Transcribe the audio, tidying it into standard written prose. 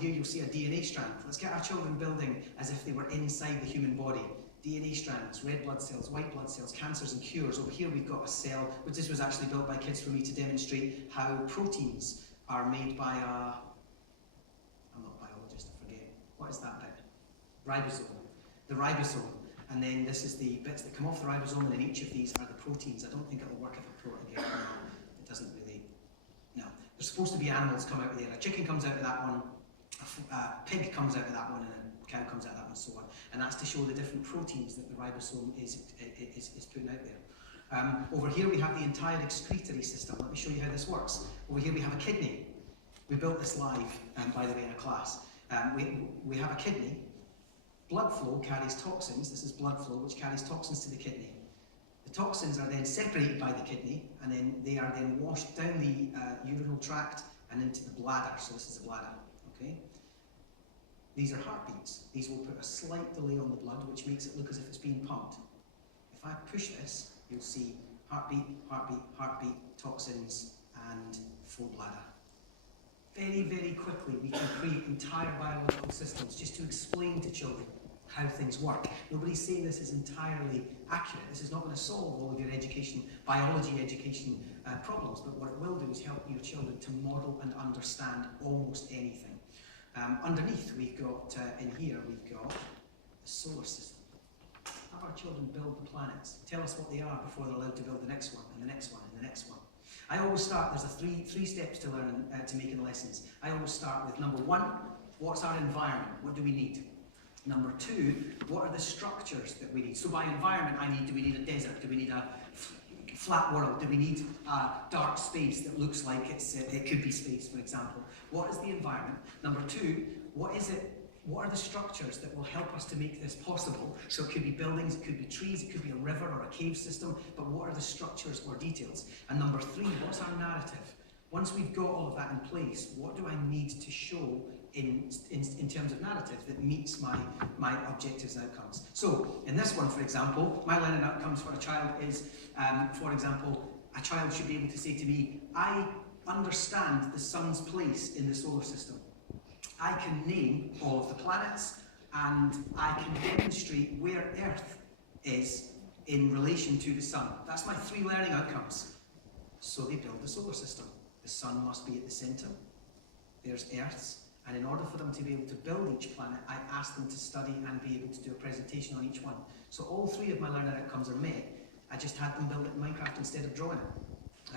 here you'll see a DNA strand. Let's get our children building as if they were inside the human body. DNA strands, red blood cells, white blood cells, cancers and cures. Over here we've got a cell, which this was actually built by kids for me to demonstrate how proteins are made by a, I'm not a biologist, I forget. What is that bit? Ribosome. The ribosome. And then this is the bits that come off the ribosome, and then each of these are the proteins. I don't think it'll work if I pour it again. It doesn't really, no. There's supposed to be animals come out of there. A chicken comes out of that one, a pig comes out of that one, and a cow comes out of that one, and so on. And that's to show the different proteins that the ribosome is putting out there. Over here we have the entire excretory system. Let me show you how this works. Over here we have a kidney. We built this live, by the way, in a class. We have a kidney. Blood flow carries toxins. This is blood flow, which carries toxins to the kidney. The toxins are then separated by the kidney, and then they are then washed down the urinary tract and into the bladder. So this is the bladder, okay? These are heartbeats. These will put a slight delay on the blood, which makes it look as if it's being pumped. If I push this, you'll see heartbeat, heartbeat, heartbeat, toxins, and full bladder. Very, very quickly, we can create entire biological systems just to explain to children how things work. Nobody's saying this is entirely accurate. This is not going to solve all of your education, biology education problems, but what it will do is help your children to model and understand almost anything. Underneath, we've got, in here, we've got the solar system. Have our children build the planets. Tell us what they are before they're allowed to build the next one, and the next one, and the next one. I always start, there's three steps to learn, to make in lessons. I always start with number one, what's our environment? What do we need? Number two, what are the structures that we need? So by environment, do we need a desert? Do we need a flat world? Do we need a dark space that looks like it could be space, for example? What is the environment? Number two, what are the structures that will help us to make this possible? So it could be buildings, it could be trees, it could be a river or a cave system, but what are the structures or details? And number three, what's our narrative? Once we've got all of that in place, what do I need to show in terms of narrative that meets my objectives and outcomes? So in this one, for example, my learning outcomes for a child is, for example, a child should be able to say to me, I understand the sun's place in the solar system. I can name all of the planets, and I can demonstrate where Earth is in relation to the sun. That's my three learning outcomes. So they build the solar system. The sun must be at the centre. There's Earth's. And in order for them to be able to build each planet, I asked them to study and be able to do a presentation on each one. So all three of my learning outcomes are met. I just had them build it in Minecraft instead of drawing it.